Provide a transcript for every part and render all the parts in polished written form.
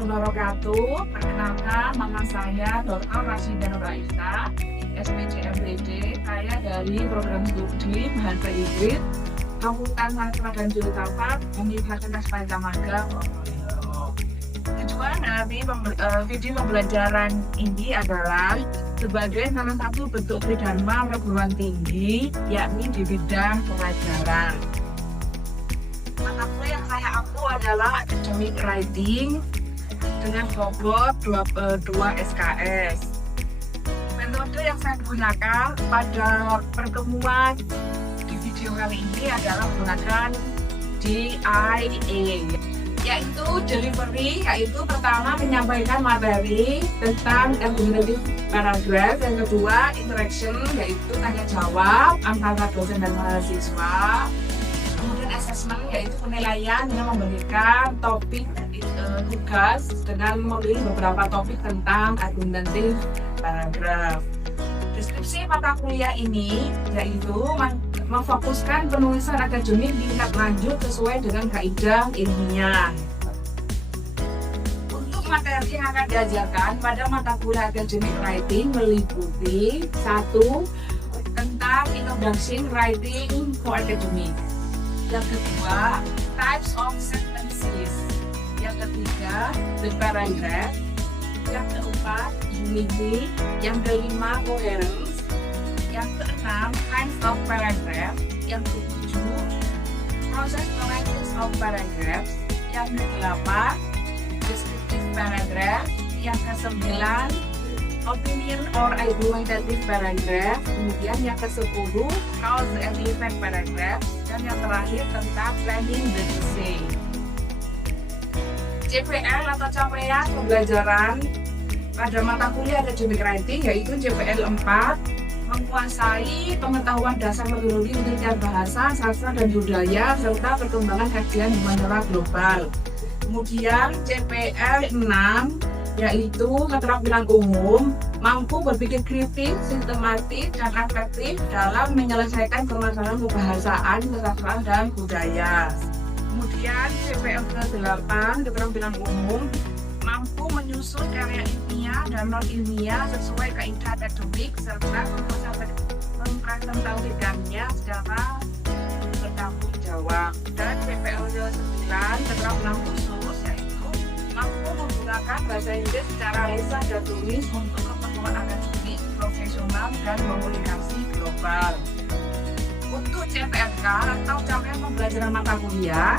warahmatullahi wabarakatuh. Perkenalkan, nama saya Dr. Rasida Nuraisa, SPC MPD. Saya dari program studi Bahasa Inggris Fakultas Sastra dan Filsafat Universitas Pajajaran. Tujuan dari video pembelajaran ini adalah sebagai salah satu bentuk tridharma perguruan tinggi, yakni di bidang pelajaran. Mata kuliah yang saya ampu adalah Academic Writing dengan bobot 2 SKS. Metode yang saya gunakan pada pertemuan di video kali ini adalah menggunakan DIA, yaitu delivery, yaitu pertama menyampaikan materi tentang argumentative paragraph, yang kedua interaction, yaitu tanya jawab antara dosen dan mahasiswa, kemudian assessment, yaitu penilaian dengan memberikan topik tugas dengan memilih beberapa topik tentang argumentative paragraph. Deskripsi mata kuliah ini yaitu memfokuskan penulisan akademik di tingkat lanjut sesuai dengan kaidah ilmiah. Untuk materi yang akan diajarkan pada mata kuliah Academic Writing meliputi 1. Tentang Introduction Writing for Academic. Yang kedua, Types of Sentences. Yang ketiga, The Paragraph. Yang keempat, Unity. Yang kelima, Coherence. Yang keenam, Kinds of Paragraph. Yang ketujuh, Process Analysis of Paragraphs. Yang kedelapan, Descriptive Paragraph. Yang kesembilan, Opinion or Argumentative Paragraph. Kemudian yang ke-10, Cause and Effect Paragraph. Dan yang terakhir tentang Planning the Essay. CPL atau capaian pembelajaran pada mata kuliah Academic Writing yaitu CPL 4, menguasai pengetahuan dasar metodologi penelitian bahasa, sastra dan budaya serta perkembangan kajian humaniora global. Kemudian CPL 6 yaitu keterampilan umum, mampu berpikir kritis, sistematis dan efektif dalam menyelesaikan permasalahan kebahasaan, kesastraan dan budaya. Kemudian CPL ke-8 keterampilan umum, mampu menyusun karya ilmiah dan non ilmiah sesuai kaidah akademik serta mempresentasikannya secara bertanggung jawab. Dan CPL ke-9 keterampilan khusus yaitu mampu menggunakan bahasa Inggris secara lisan dan tulis untuk keperluan akademik, profesional dan komunikasi global. Untuk CPNK atau capaian pembelajaran mata kuliah,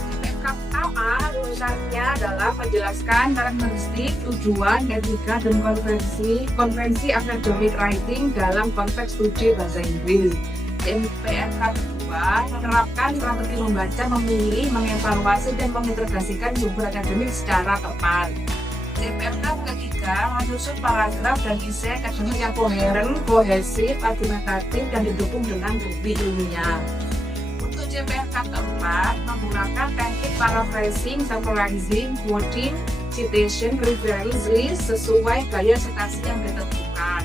CPNK pertama tulisannya adalah menjelaskan karakteristik, tujuan, etika, dan konvensi academic writing dalam konteks studi bahasa Inggris. CPNK kedua menerapkan strategi membaca, memilih, mengevaluasi, dan mengintegrasikan sumber akademik secara tepat. CPNK ketiga menyusun paragraf dan isi akademik yang koheren, kohesif, argumentatif, dan didukung dengan bukti ilmiah. Untuk CPNK keempat menggunakan teknik paraphrasing, summarizing, quoting, citation, reference list sesuai gaya citasi yang ditentukan.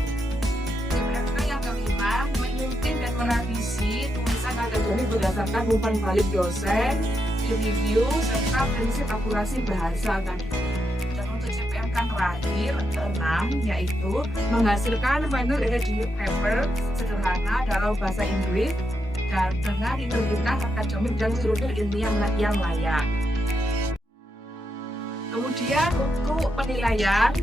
CPNK yang kelima menyunting dan merevisi tulisan akademik berdasarkan umpan balik dosen, peer review, serta prinsip akurasi bahasa akademik. Terakhir, 6 yaitu menghasilkan final academic paper sederhana dalam bahasa Inggris dan dengan integritas akademik dan struktur ilmiah yang layak. Kemudian untuk penilaian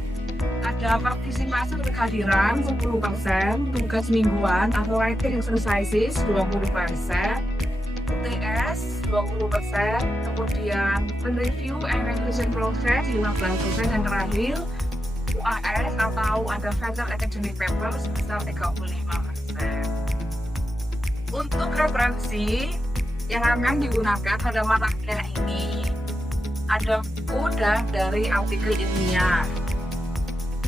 ada partisipasi kehadiran 10%, tugas mingguan atau writing exercises 20%, UTS 20%, kemudian review and revision process 15%, dan terakhir UAS atau ada final academic paper sebesar 35%. Untuk referensi yang akan digunakan pada mata kuliah ini ada buku dan dari artikel ilmiah.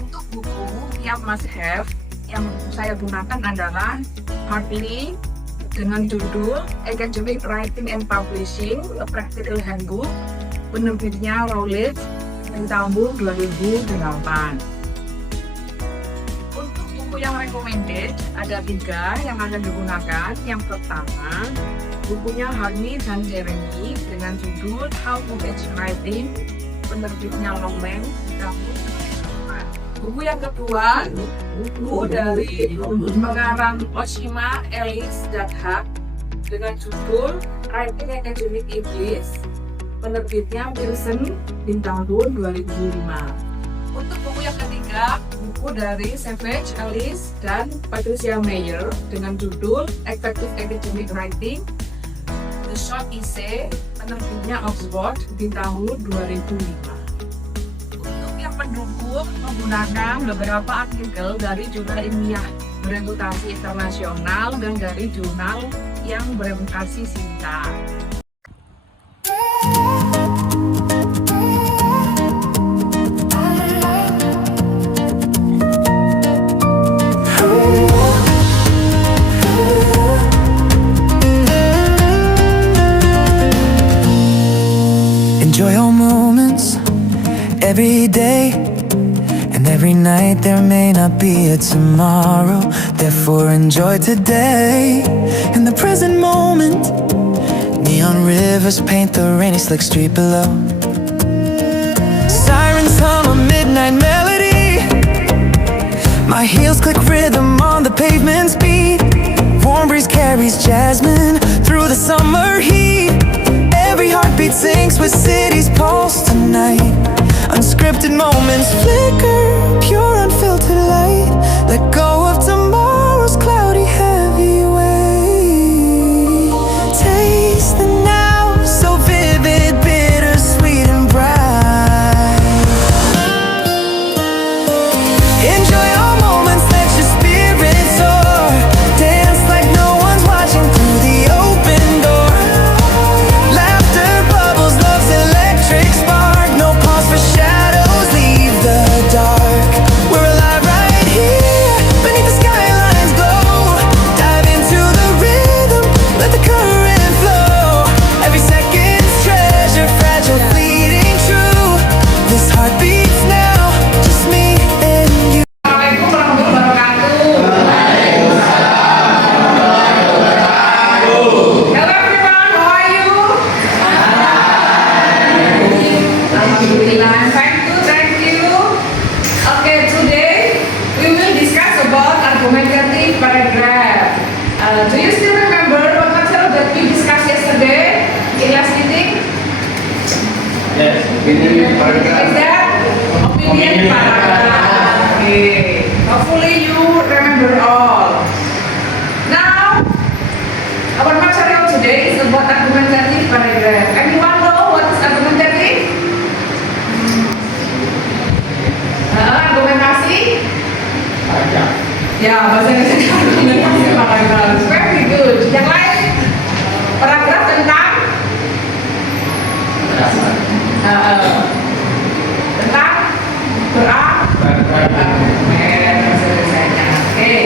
Untuk buku yang must have yang saya gunakan adalah Hartley dengan judul Academic Writing and Publishing, A Practical Handbook, penerbitnya Routledge tahun 2008. Untuk buku yang recommended ada 3 yang akan digunakan. Yang pertama bukunya Harney dan Jeremy dengan judul How to Teach Writing, penerbitnya Longman tahun 2004. Buku yang kedua, buku dari pengarang Oshima, Ellis, dan Hug dengan judul Writing Academic English, penerbitnya Wilson di tahun 2005. Untuk buku yang ketiga, buku dari Savage, Ellis, dan Patricia Meyer dengan judul Effective Academic Writing, The Short Essay, penerbitnya Oxford di tahun 2005. Untuk yang pendukung menggunakan beberapa artikel dari jurnal ilmiah bereputasi internasional dan dari jurnal yang bereputasi SINTA. Enjoy all moments every day and every night. There may not be a tomorrow, therefore enjoy today. In the present moment, neon rivers paint the rainy slick street below. Sirens hum a midnight melody, my heels click rhythm on the pavement's beat. Warm breeze carries jasmine through the summer heat. Every heartbeat syncs with city's pulse tonight. Unscripted moments flicker, pure unfiltered light. Let go of tomorrow's cloudy heavy weight. Taste the now, so vivid, bittersweet and bright. Enjoy all moments, let your spirit soar. Dance like no one's watching through the open door. Do you still remember what material that we discussed yesterday in last meeting? Yes, opinion paragraph. Is that opinion paragraph? Okay. Hopefully you remember all. Now, our material today is about argumentative paragraph. Anyone know what is argumentative? Argumentasi? Ya, bahasa Indonesia argumentasi paragraf. Very good. Yang lain? Paragraf tentang? Tentang? Oke.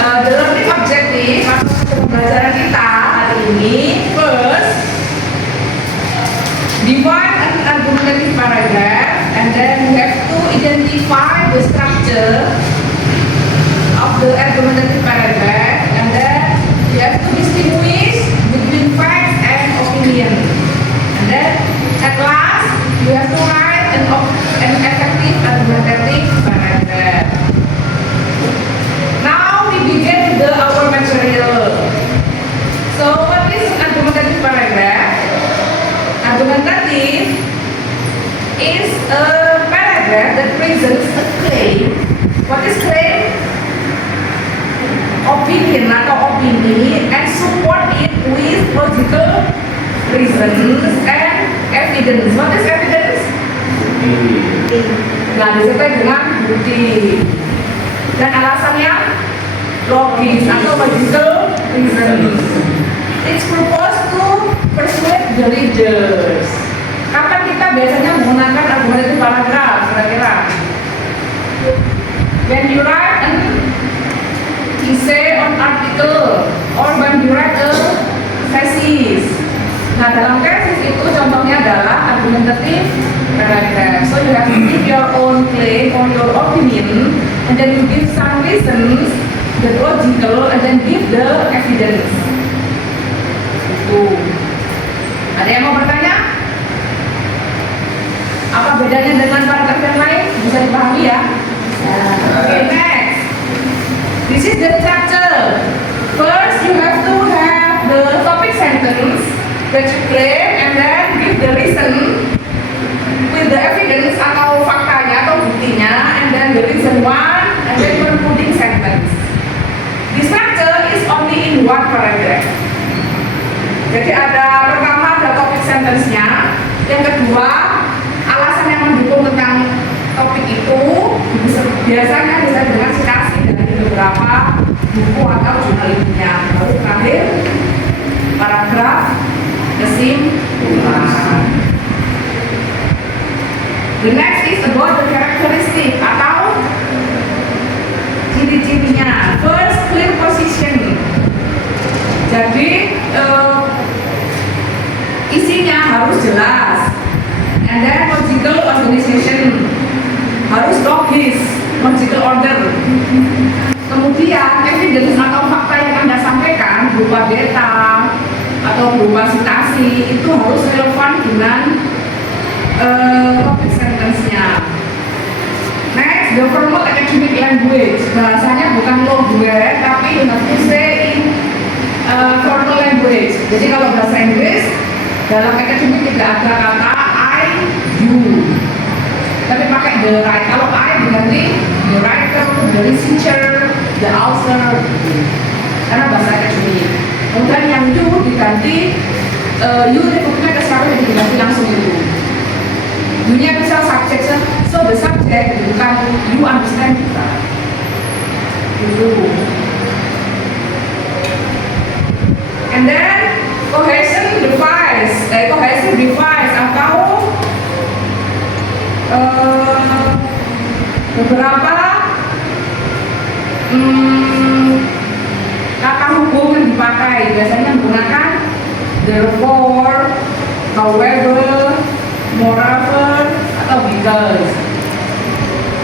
The learning objective atau pembelajaran kita hari ini, first, define an argumentative paragraph, and then we have to identify the structure of the argumentative paragraph, and then you have to distinguish between facts and opinion, and then at last you have to write an effective argumentative paragraph. Now we begin with our material. So what is argumentative paragraph? Argumentative is a paragraph that presents a claim. What is claim? Opinion atau opini, and support it with logical reasons and evidence. What is evidence? Nah, disertai dengan bukti dan alasannya logis atau logical reasons. It's proposed to persuade the readers. Kapan kita biasanya menggunakan argumentatif paragraf? Kira-kira when you write an essay on article or when you write a thesis. Nah, dalam tesis itu contohnya adalah argumentative paragraph. So you have to give your own claim or your opinion, and then you give some reasons, the logical, and then give the evidence. buku. Ada yang mau bertanya? Apa bedanya dengan paragraf yang lain? Bisa dipahami ya? Oke, next. This is the structure. First, you have to have the topic sentence that you claim and then give the reason with the evidence atau faktanya atau buktinya, and then the reason one, and then concluding sentence. The structure is only in one paragraph. Jadi pertama ada topik sentence-nya, yang kedua alasan yang mendukung tentang topik itu, biasanya bisa dengan citasi dari beberapa buku atau jurnal ilmiah. Lalu terakhir paragraf kesimpulan. The next is about the characteristic atau ciri-cirinya. First, clear position. Jadi isinya harus jelas. And then logical organization, harus logis, logical order. Kemudian evidence atau fakta yang Anda sampaikan berupa data atau berupa citasi itu harus relevan dengan topik sentence-nya. Next, the formal academic language. Bahasanya bukan loguet, tapi you have to say in formal language. Jadi kalau bahasa Inggris dalam academic tidak ada kata I, you, tapi pakai the right. Kalau I diganti the writer, the researcher, the author, karena bahasa academic. Kemudian yang you diganti you rekrutmen ke siapa yang diganti langsung itu. You-nya bisa subject, so the subject bukan you understand kita. Itu. And then cohesion device atau beberapa kata hukum yang dipakai, biasanya menggunakan therefore, however, moreover, atau because.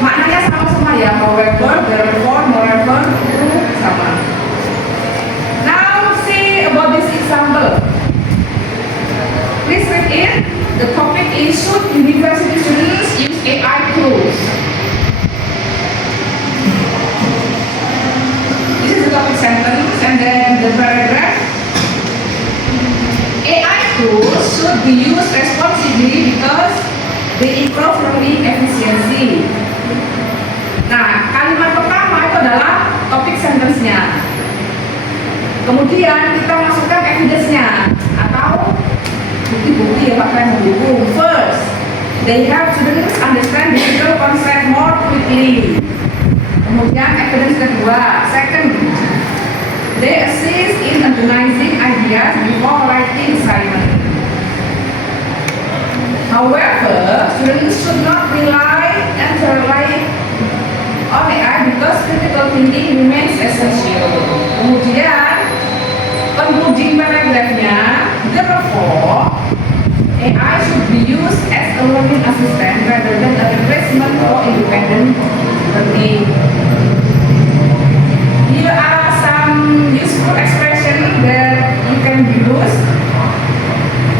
Maknanya sama-sama ya, however, therefore, moreover, itu sama. Now see about this example. Please read it. The topic is should university students use AI tools. This is the topic sentence and then the paragraph. AI tools should be used responsibly because they improve learning efficiency. Nah, kalimat pertama itu adalah topik sentence-nya. Kemudian kita masukkan evidence-nya atau bukti-bukti yang akan mendukung. First, they have students understand digital concept more quickly. Kemudian evidence kedua. Second, they assist in organizing ideas before writing assignment. However, students should not rely entirely on AI because critical thinking remains essential. Kemudian concluding paragraph-nya, therefore, AI should be used as a learning assistant rather than a replacement for independent learning. Here are some useful expressions that you can use.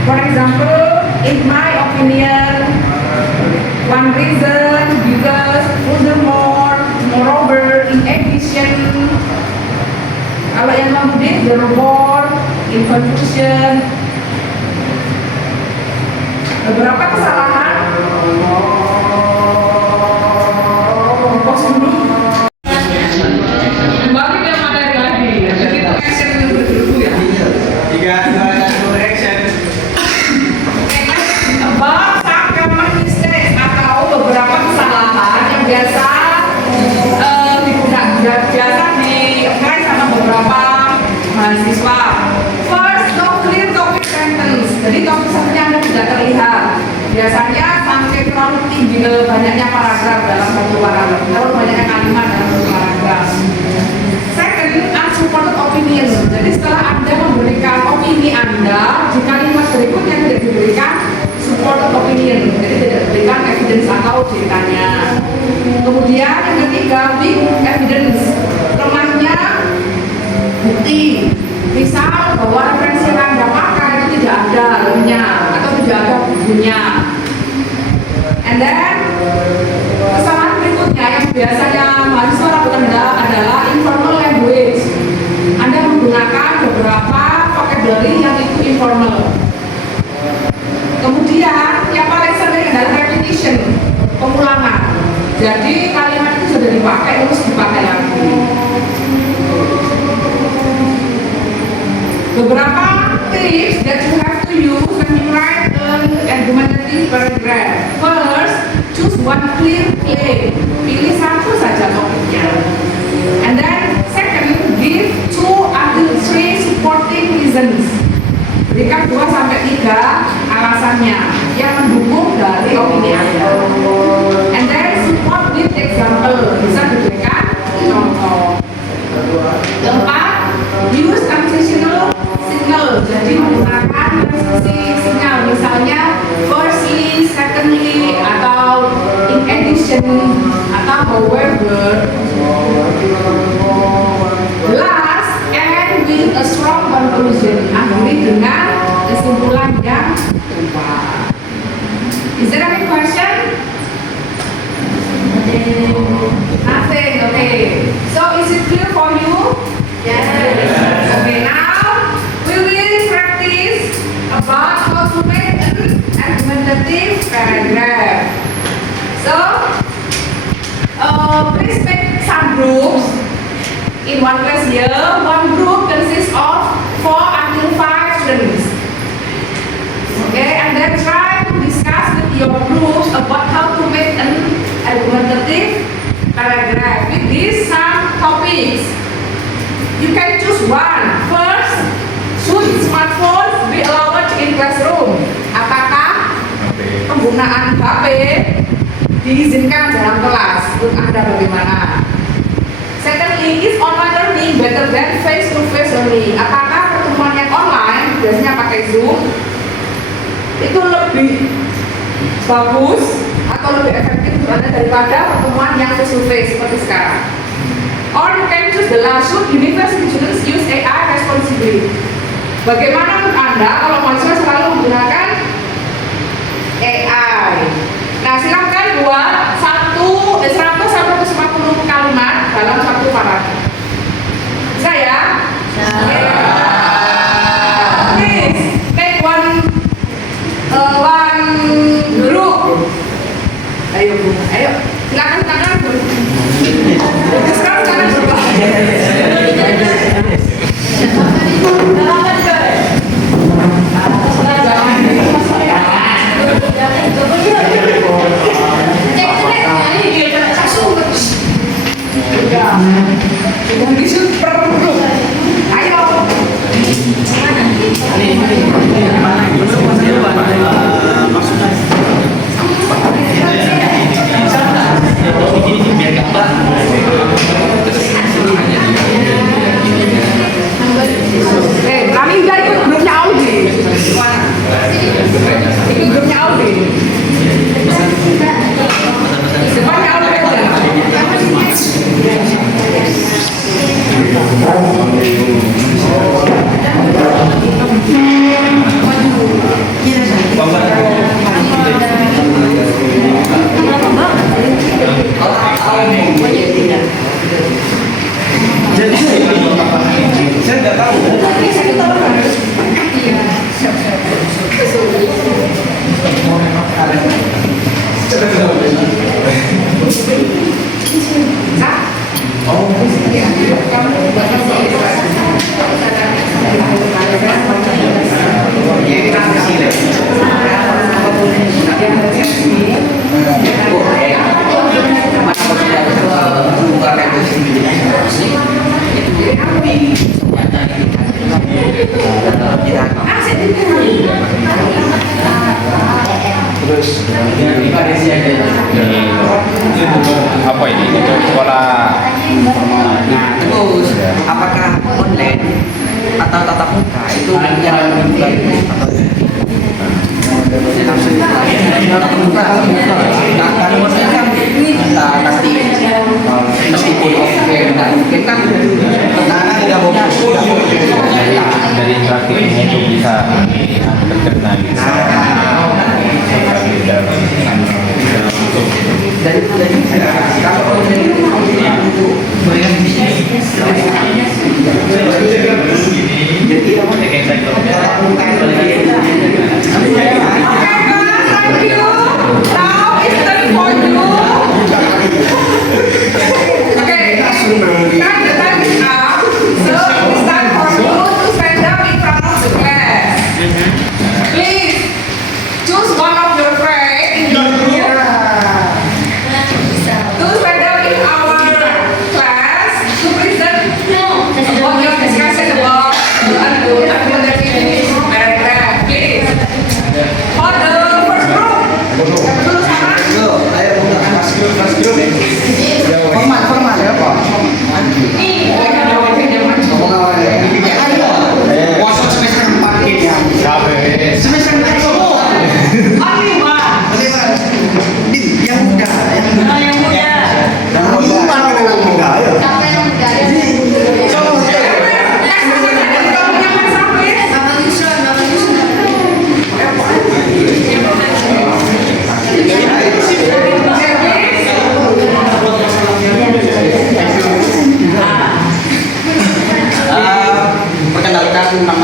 For example, in my opinion, one reason, because, furthermore, moreover, in addition. Kalau yang memberi therefore, in conclusion. Beberapa kesalahan. Pos dulu. Kembali ke materi lagi. Jadi itu action yang berdulu ya. 3, 2, 1, action. About some common mistakes atau beberapa kesalahan yang biasa di-apply sama beberapa mahasiswa. First, no clear topic sentence. Jadi topik sentence Anda tidak terlihat. Biasanya sampai terlalu tinggi banyaknya paragraf dalam satu paragraf, terlalu banyaknya kalimat dalam satu paragraf. Second, unsupported opinion. Jadi setelah Anda memberikan opini Anda, di kalimat berikutnya tidak diberikan supported opinion, jadi tidak diberikan evidence atau ceritanya. Kemudian yang ketiga, weak evidence, lemahnya bukti. Misal bahwa referensi yang Anda pakai ada roomnya atau tidak ada bukunya. And then kesalahan berikutnya yang biasanya mahasiswa lakukan adalah informal language. Anda menggunakan beberapa vocabulary yang itu informal. Kemudian yang paling sering adalah repetition, pengulangan. Jadi kalimat itu sudah dipakai terus dipakai lagi. Beberapa tips that you have to use when you write an argumentative paragraph. First, choose one clear claim. Pilih satu saja topiknya. And then, second, give 2 until 3 supporting reasons. Berikan 2 sampai 3 alasannya yang mendukung dari opini Anda. And then, support with example. Bisa diberikan contoh. Keempat, use transitional signal. Jadi menggunakan sinyal, misalnya firstly, secondly, atau in addition, atau however. Last, and with a strong conclusion. Akhiri dengan kesimpulan yang kuat. Is there any question? Nothing. Okay. So is it clear for you? Yes. Okay. Now we will practice about how to make an argumentative paragraph. So please make some groups in one class here. One group consists of 4 until 5 students. Okay, and then try to discuss with your groups about how to make an argumentative paragraph with these some topics. You can choose one. First, should smartphone be allowed in classroom? Apakah penggunaan HP diizinkan dalam kelas? Menurut Anda bagaimana? Secondly, is online learning better than face-to-face learning? Apakah pertemuan yang online, biasanya pakai Zoom, itu lebih bagus atau lebih efektif untuk Anda daripada pertemuan yang face-to-face seperti sekarang? Or you can choose the last, should university students use AI responsibly? Bagaimana menurut Anda kalau mahasiswa selalu menggunakan AI? Nah, silakan buat 100 sampai 150 kalimat dalam satu paragraf. Bisa ya? Please make one group. Ayo Bu, ayo silakan Bu. Sekarang berubah. Jadi super. Ayo. Kami udah ikut grupnya Audi. Ikut grupnya Audi. Semuanya Audi aja. Jadi saya nggak tahu. Terus apa ini untuk sekolah? Nah, terus apakah online atau tatap muka itu yang lebih bagus atau tatap muka? Nah, kalau maksudnya kan nanti meskipun offline nggak mungkin kan anak tidak mau Dari interaktifnya itu bisa bekerja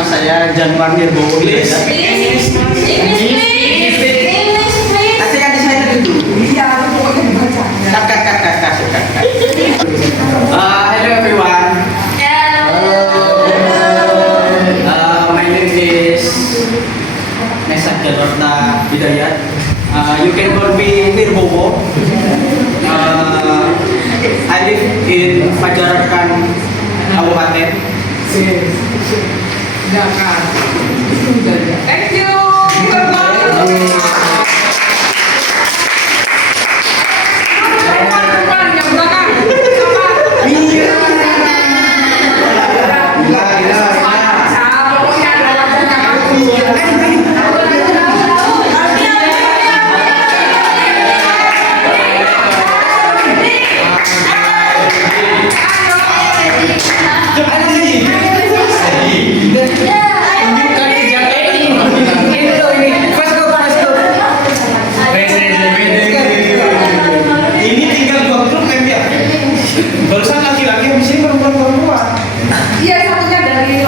nama saya Januar Nirbowo Hidayat. Kasih kan desainer itu. Iya, pokoknya dibaca. Cut. Hello everyone. My name is Nesa Janorta Hidayat. You can call me Nirbowo. I live in Pajarakan, Kabupaten. Jangan. Thank you. Teman-teman yang belakang. Ini tinggal 2 grup kan ya? Barusan laki-laki, habis ini perempuan-perempuan. Iya, satunya dari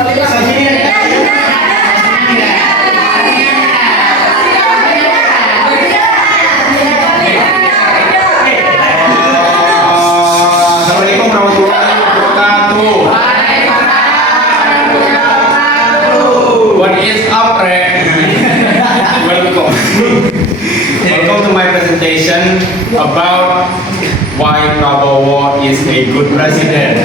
Assalamualaikum warahmatullahi wabarakatuh. What is up, Red? Welcome. Welcome to my presentation about why Prabowo is a good president.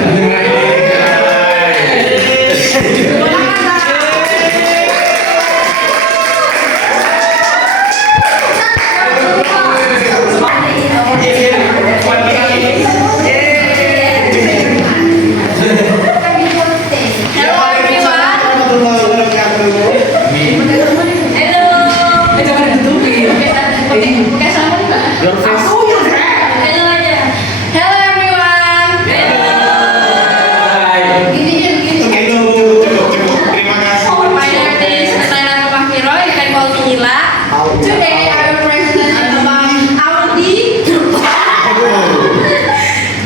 Today I will present about Audi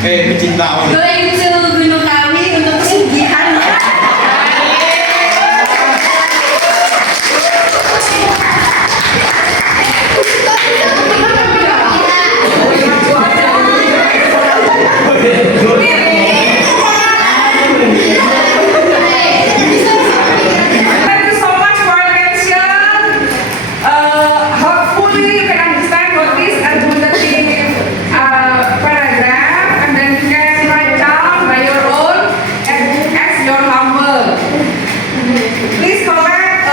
Pecinta going to Gunung Kawi untuk kesugihannya. Thank you so much for your attention. Hopefully you can understand what is argumentative paragraph, and then you can write down by your own as your homework. Please collect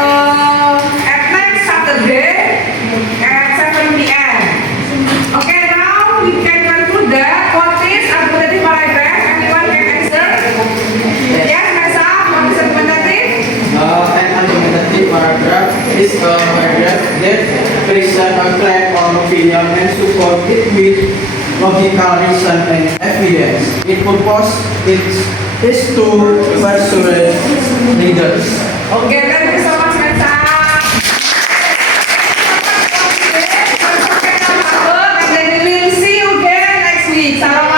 at next Saturday at 7 p.m. Okay, now we can conclude that what is argumentative paragraph. Anyone can answer? Yes, Nesa, what is argumentative? An argumentative paragraph is a paragraph that presents a claim or opinion and support it with logical reason and evidence. Its purpose is to persuade readers. Okay, thank you so much, Nesa. And then we will see you again next week. Salam